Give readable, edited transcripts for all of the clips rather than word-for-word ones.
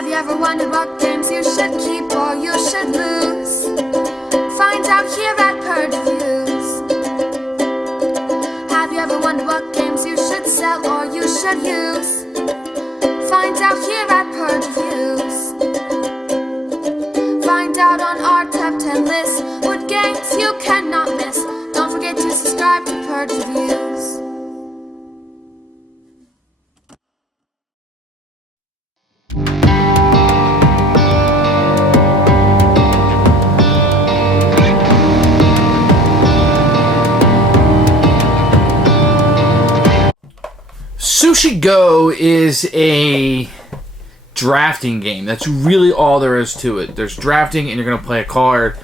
Have you ever wondered what games you should keep or you should lose? Find out here at Purge Reviews. Have you ever wondered what games you should sell or you should use? Find out here at Purge Reviews. Find out on our top 10 list what games you cannot miss. Don't forget to subscribe to Purge Reviews. Sushi Go is a drafting game. That's really all there is to it. There's drafting, and you're going to play a card.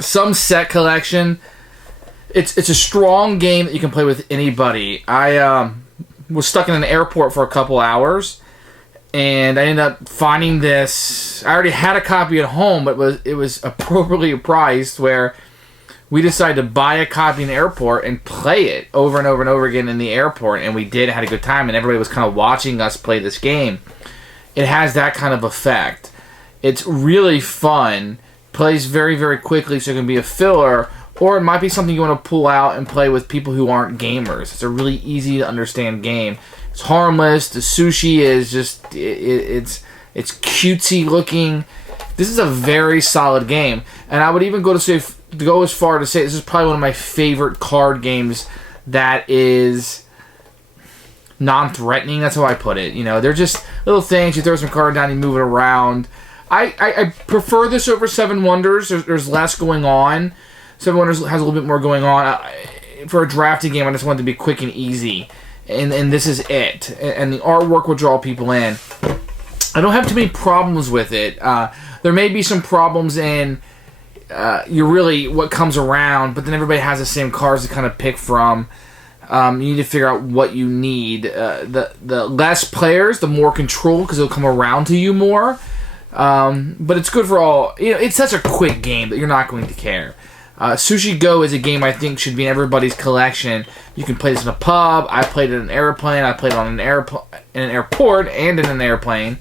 Some set collection. It's a strong game that you can play with anybody. I was stuck in an airport for a couple hours, and I ended up finding this. I already had a copy at home, but it was appropriately priced, where we decided to buy a copy in the airport and play it over and over and over again in the airport, and we did, had a good time, and everybody was kind of watching us play this game. It has that kind of effect. It's really fun, plays very, very quickly, so it can be a filler, or it might be something you want to pull out and play with people who aren't gamers. It's a really easy to understand game. It's harmless. The sushi is just, it's cutesy looking. This is a very solid game, and I would even go as far to say this is probably one of my favorite card games that is non-threatening. That's how I put it. You know, they're just little things. You throw some card down, you move it around. I prefer this over Seven Wonders. There's less going on. Seven Wonders has a little bit more going on. For a drafting game, I just want it to be quick and easy, and this is it. And the artwork will draw people in. I don't have too many problems with it. There may be some problems in you're really what comes around, but then everybody has the same cards to kind of pick from. You need to figure out what you need. The less players, the more control, because it'll come around to you more. But it's good for all. You know, it's such a quick game that you're not going to care. Sushi Go is a game I think should be in everybody's collection. You can play this in a pub. I played it in an airplane. I played it on in an airport and in an airplane.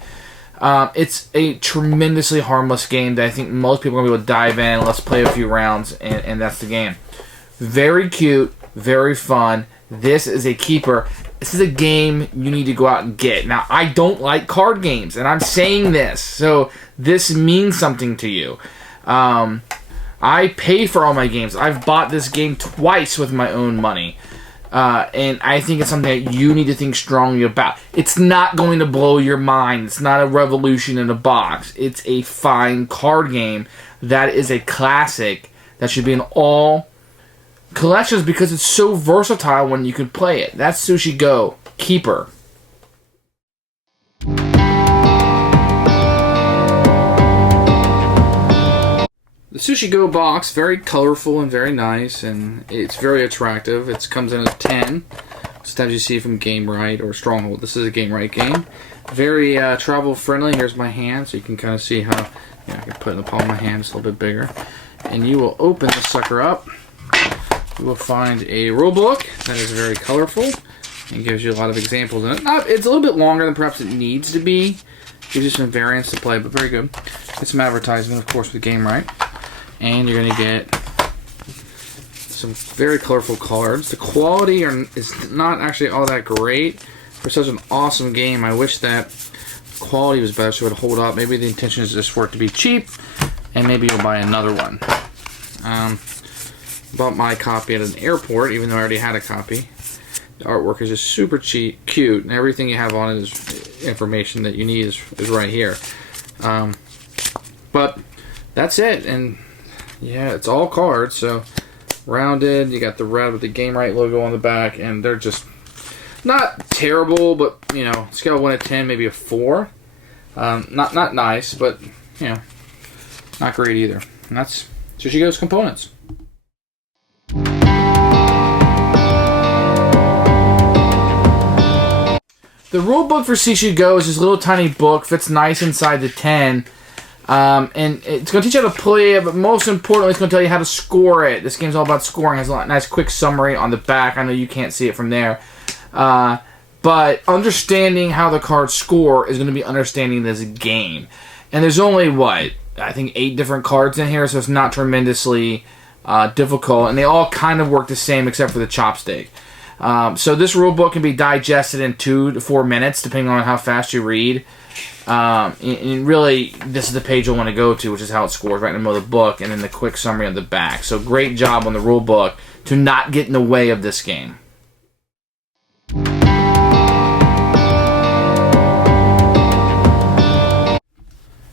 It's a tremendously harmless game that I think most people are going to be able to dive in. Let's play a few rounds, and that's the game. Very cute, very fun. This is a keeper. This is a game you need to go out and get. Now, I don't like card games, and I'm saying this, so this means something to you. I pay for all my games. I've bought this game twice with my own money. And I think it's something that you need to think strongly about. It's not going to blow your mind. It's not a revolution in a box. It's a fine card game that is a classic that should be in all collections because it's so versatile when you can play it. That's Sushi Go, Keeper. The Sushi Go box, very colorful and very nice, and it's very attractive. It comes in at 10. Sometimes you see from Game Right or Stronghold. This is a Game Right game. Very travel friendly. Here's my hand, so you can kind of see how I can put it in the palm of my hand. It's a little bit bigger. And you will open this sucker up. You will find a rulebook that is very colorful and gives you a lot of examples in it. It's a little bit longer than perhaps it needs to be. Gives you some variants to play, but very good. Get some advertisement, of course, with Game Right. And you're going to get some very colorful cards. The quality is not actually all that great for such an awesome game. I wish that quality was better so it would hold up. Maybe the intention is just for it to be cheap, and maybe you'll buy another one. Bought my copy at an airport, even though I already had a copy. The artwork is just super cute, and everything you have on it is information that you need is right here. But that's it, and yeah, it's all cards, so rounded. You got the red with the Game Right logo on the back, and they're just not terrible, but you know, scale of 1 to 10, maybe a 4. Not nice, but you know, not great either. And that's Sushi Go's components. The rule book for Sushi Go is this little tiny book, fits nice inside the 10. And it's going to teach you how to play it, but most importantly, it's going to tell you how to score it. This game's all about scoring. It has a nice quick summary on the back. I know you can't see it from there. But understanding how the cards score is going to be understanding this game. And there's only, I think 8 different cards in here, so it's not tremendously difficult. And they all kind of work the same except for the chopstick. So this rule book can be digested in 2 to 4 minutes, depending on how fast you read. And really, this is the page you'll want to go to, which is how it scores right in the middle of the book, and then the quick summary on the back. So great job on the rule book to not get in the way of this game.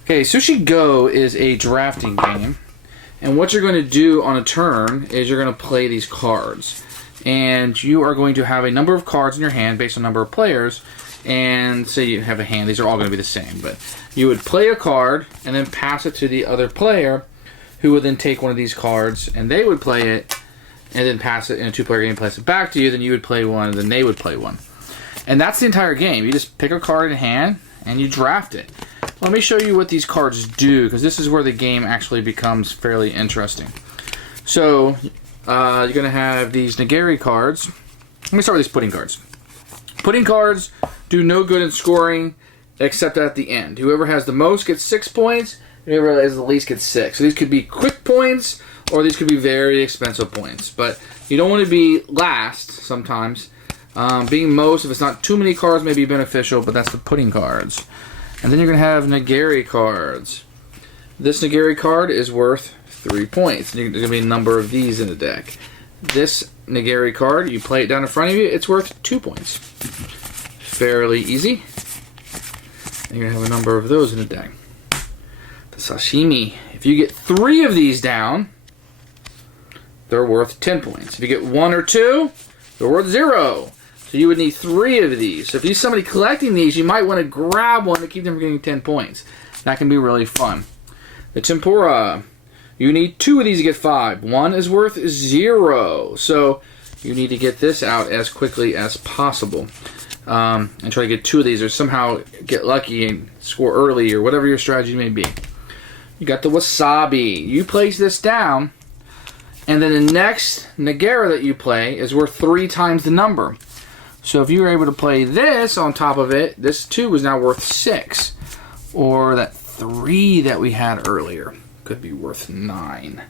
Okay, Sushi Go is a drafting game, and what you're going to do on a turn is you're going to play these cards, and you are going to have a number of cards in your hand based on number of players, and say you have a hand, these are all going to be the same, but you would play a card and then pass it to the other player, who would then take one of these cards, and they would play it, and then pass it in a 2-player game, pass it back to you, then you would play one, and then they would play one. And that's the entire game. You just pick a card in hand, and you draft it. Let me show you what these cards do, because this is where the game actually becomes fairly interesting. So, you're going to have these Nagari cards. Let me start with these pudding cards. Pudding cards do no good in scoring, except at the end. Whoever has the most gets 6 points, and whoever has the least gets 6. So these could be quick points, or these could be very expensive points. But you don't want to be last, sometimes. Being most, if it's not too many cards, may be beneficial, but that's the pudding cards. And then you're going to have Nagari cards. This Nagari card is worth 3 points. There's going to be a number of these in the deck. This Nagari card, you play it down in front of you, it's worth 2 points. Fairly easy. And you're going to have a number of those in the deck. The Sashimi, if you get 3 of these down, they're worth 10 points. If you get 1 or 2, they're worth 0. So you would need 3 of these. So if you're somebody collecting these, you might want to grab one to keep them from getting 10 points. That can be really fun. The tempura, you need 2 of these to get 5. 1 is worth 0. So you need to get this out as quickly as possible. And try to get 2 of these, or somehow get lucky and score early, or whatever your strategy may be. You got the wasabi. You place this down, and then the next Nagara that you play is worth 3 times the number. So if you were able to play this on top of it, this 2 is now worth 6. Or that 3 that we had earlier could be worth 9.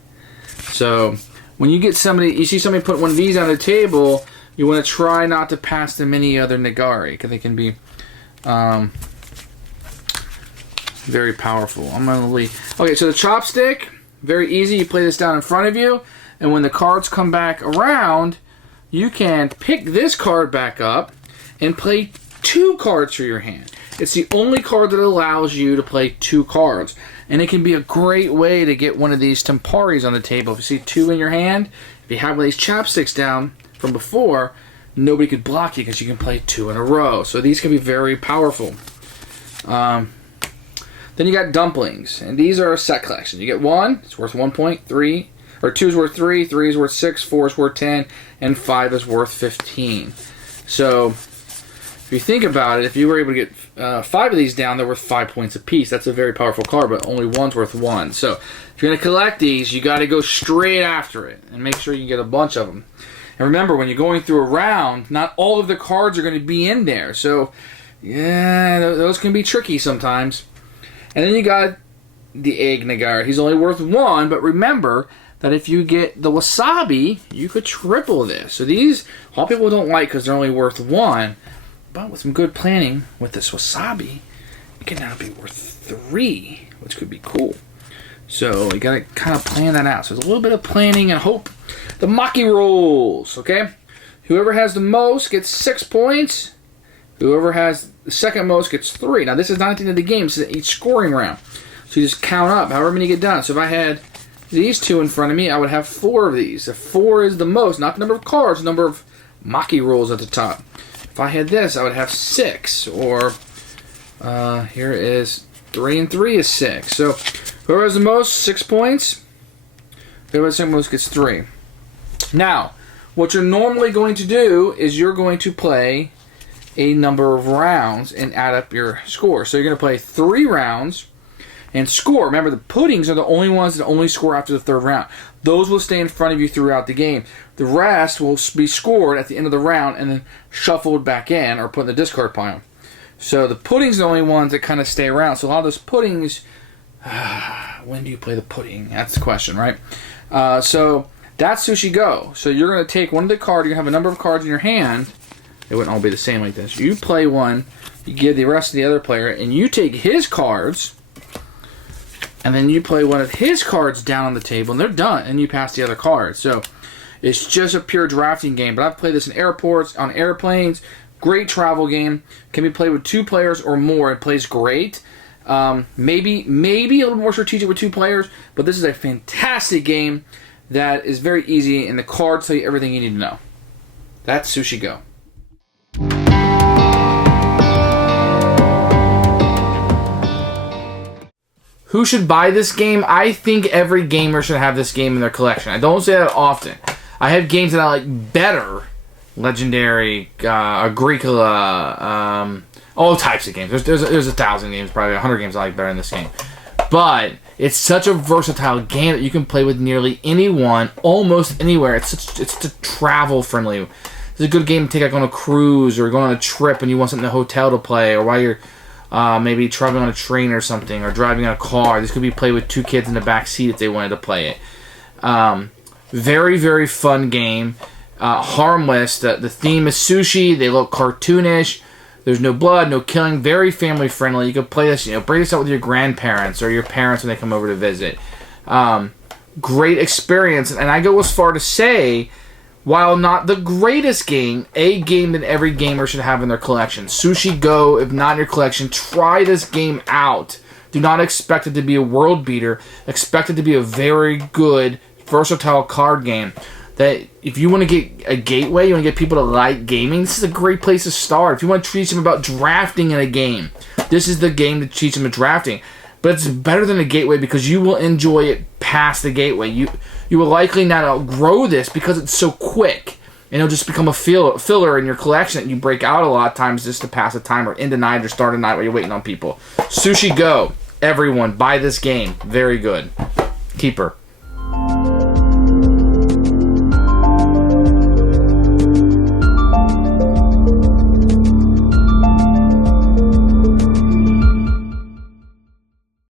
So when you get somebody, you see somebody put one of these on the table, you want to try not to pass them any other Nagari, because they can be very powerful. I'm going to leave. Okay, so the chopstick, very easy. You play this down in front of you, and when the cards come back around, you can pick this card back up and play 2 cards for your hand. It's the only card that allows you to play 2 cards. And it can be a great way to get one of these Temparis on the table. If you see 2 in your hand, if you have one of these chopsticks down from before, nobody could block you because you can play 2 in a row. So these can be very powerful. Then you got dumplings. And these are a set collection. You get 1, it's worth 1 point, 3. Or 2 is worth 3, 3 is worth 6, 4 is worth 10, and 5 is worth 15. So, if you think about it, if you were able to get 5 of these down, they're worth 5 points apiece. That's a very powerful card, but only 1's worth 1. So, if you're going to collect these, you got to go straight after it, and make sure you get a bunch of them. And remember, when you're going through a round, not all of the cards are going to be in there. So, yeah, those can be tricky sometimes. And then you got the egg Nagara. He's only worth 1, but remember that if you get the wasabi, you could triple this. So these, a lot of people don't like because they're only worth 1, but with some good planning with this wasabi, it can now be worth 3, which could be cool. So you gotta kind of plan that out. So there's a little bit of planning and hope. The Maki rules, okay? Whoever has the most gets 6 points. Whoever has the second most gets 3. Now this is not the end of the game, this is each scoring round. So you just count up however many you get done. So if I had these 2 in front of me, I would have 4 of these. If 4 is the most, not the number of cards, the number of Maki rolls at the top. If I had this, I would have 6. Or, here is 3 and 3 is 6. So, whoever has the most, 6 points. Whoever has the most gets 3. Now, what you're normally going to do is you're going to play a number of rounds and add up your score. So you're going to play 3 rounds. and score. Remember, the puddings are the only ones that only score after the third round. Those will stay in front of you throughout the game. The rest will be scored at the end of the round and then shuffled back in or put in the discard pile. So the puddings are the only ones that kind of stay around. So a lot of those puddings, when do you play the pudding? That's the question, right? So that's Sushi Go. So you're going to take one of the cards. You have a number of cards in your hand. They wouldn't all be the same like this. You play one. You give the rest to the other player, and you take his cards, and then you play one of his cards down on the table, and they're done, and you pass the other cards. So it's just a pure drafting game, but I've played this in airports, on airplanes. Great travel game. Can be played with 2 players or more. It plays great. Maybe a little more strategic with 2 players, but this is a fantastic game that is very easy, and the cards tell you everything you need to know. That's Sushi Go. Who should buy this game? I think every gamer should have this game in their collection. I don't say that often. I have games that I like better. Legendary, Agricola, all types of games. There's 1,000 games, probably 100 games I like better than this game. But it's such a versatile game that you can play with nearly anyone, almost anywhere. It's travel friendly. It's a good game to take like on a cruise or going on a trip and you want something in a hotel to play, or while you're maybe traveling on a train or something, or driving in a car. This could be played with 2 kids in the back seat if they wanted to play it. Very, very fun game. Harmless. The theme is sushi. They look cartoonish. There's no blood, no killing. Very family friendly. You could play this, bring this out with your grandparents or your parents when they come over to visit. Great experience. And I go as far to say, while not the greatest game, a game that every gamer should have in their collection. Sushi Go, if not in your collection, try this game out. Do not expect it to be a world beater. Expect it to be a very good, versatile card game. That if you want to get a gateway, you want to get people to like gaming, this is a great place to start. If you want to teach them about drafting in a game, this is the game to teach them about drafting. But it's better than a gateway because you will enjoy it past the gateway. You will likely not outgrow this because it's so quick. And it'll just become a filler in your collection that you break out a lot of times just to pass the time or end a night or start a night while you're waiting on people. Sushi Go. Everyone, buy this game. Very good. Keeper.